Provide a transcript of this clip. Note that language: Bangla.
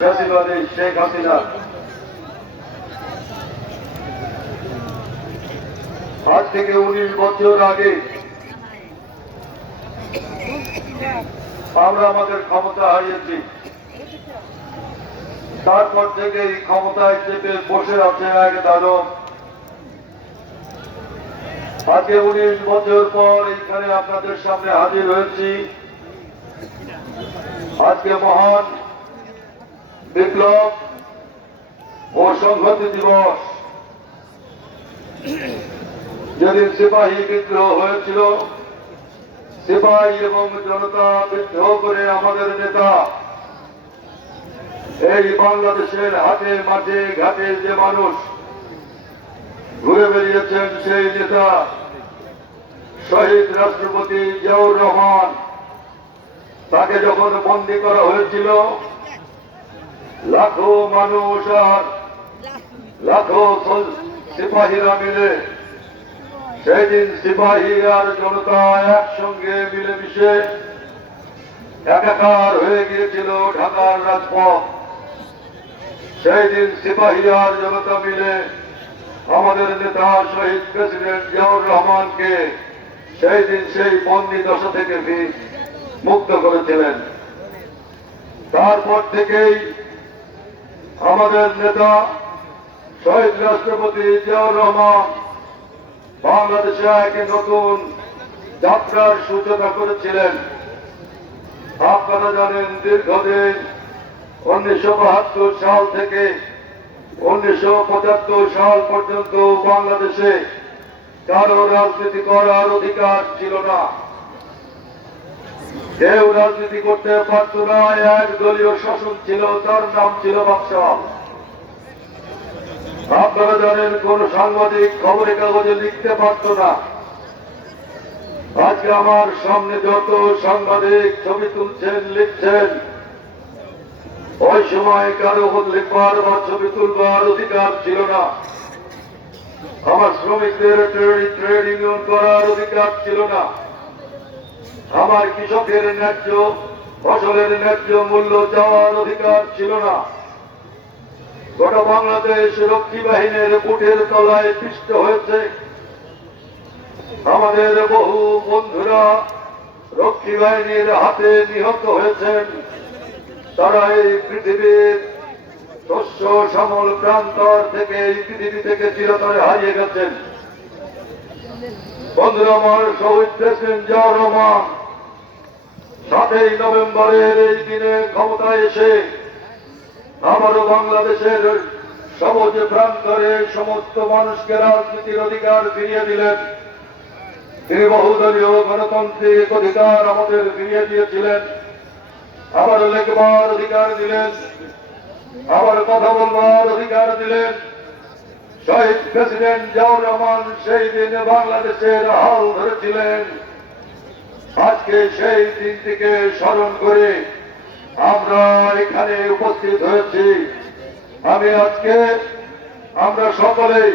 ফ্যাসিবাদী শেখ হাসিনা আজ থেকে 19 বছর আগে আমরা আমাদের ক্ষমতা হারিয়েছি। তারপর থেকে এই ক্ষমতায় চেপে বসে আছে এক দানব। আজকে 19 বছর পর এইখানে আপনাদের সামনে হাজির হয়েছি। আজকে মহান বিপ্লব ও সংহতি দিবস। যেদিন সিপাহী বিদ্রোহ হয়েছিল, সিপাহী এবং জনতা বিদ্রোহ করে আমাদের নেতা এই বাংলাদেশের হাটে মাঠে ঘাটে যে মানুষ ঘুরে বেরিয়েছেন, সেই নেতা শহীদ রাষ্ট্রপতি জিয়াউর রহমান, তাকে যখন বন্দী করা হয়েছিল, লাখো মানুষ আর লাখো সিপাহীরা মিলে সেই দিন সিপাহী আর জনতা একসঙ্গে মিলেমিশে একাকার হয়ে গিয়েছিল ঢাকার রাজপথ। সেই দিন সিপাহী আর জনতা মিলে আমাদের নেতা শহীদ প্রেসিডেন্ট জিয়াউর রহমানকে সেই দিন সেই বন্দী দশা থেকে মুক্ত করেছিলেন। তারপর থেকেই আমাদের নেতা শহীদ রাষ্ট্রপতি জিয়াউর রহমান বাংলাদেশে এক নতুন যাত্রার সূচনা করেছিলেন। আপনারা জানেন, দীর্ঘদিন 1972 সাল থেকে 1975 সাল পর্যন্ত বাংলাদেশে কারো রাজনীতি করার অধিকার ছিল না। কেউ রাজনীতি করতে পারত না। এক দলীয় শাসন ছিল, তার নাম ছিল বাদশাহ। আপনারা জানেন, কোন সাংবাদিক খবরের কাগজে লিখতে পারত না। আজকে আমার সামনে যত সাংবাদিক ছবি তুলছেন, লিখছেন, ওই সময় কারো লিখবার বা ছবি তুলবার অধিকার ছিল না। আমার শ্রমিকদের ট্রেড ইউনিয়ন করার অধিকার ছিল না। আমার কৃষকের ন্যায্য ফসলের ন্যায্য মূল্য চাওয়ার অধিকার ছিল না। গোটা বাংলাদেশ রক্ষী বাহিনীর বুটের তলায় পিষ্ট হয়েছে। আমাদের বহু বন্ধুরা রক্ষী বাহিনীর হাতে নিহত হয়েছেন। তারা এই পৃথিবীর শস্য শ্যামল প্রান্তর থেকে, এই পৃথিবী থেকে চিরতরে হারিয়ে গেছেন। বন্ধুরা আমার, শহীদ প্রেসিডেন্ট জিয়াউর রহমান 7ই নভেম্বরের এই দিনে ক্ষমতায় এসে আবারও বাংলাদেশের সবুজ প্রান্তরে সমস্ত মানুষকে রাজনীতির অধিকার ফিরিয়ে দিলেন। তিনি বহুদলীয় গণতান্ত্রিক অধিকার আমাদের ফিরিয়ে দিয়েছিলেন। আবার লেখবার অধিকার দিলেন, আবার কথা বলবার অধিকার দিলেন। শহীদ প্রেসিডেন্ট জিয়াউর রহমান সেই দিনে বাংলাদেশের হাল ধরেছিলেন। আজকে সেই দিনটিকে স্মরণ করে আমরা এখানে উপস্থিত হয়েছি। আমরা সকলেই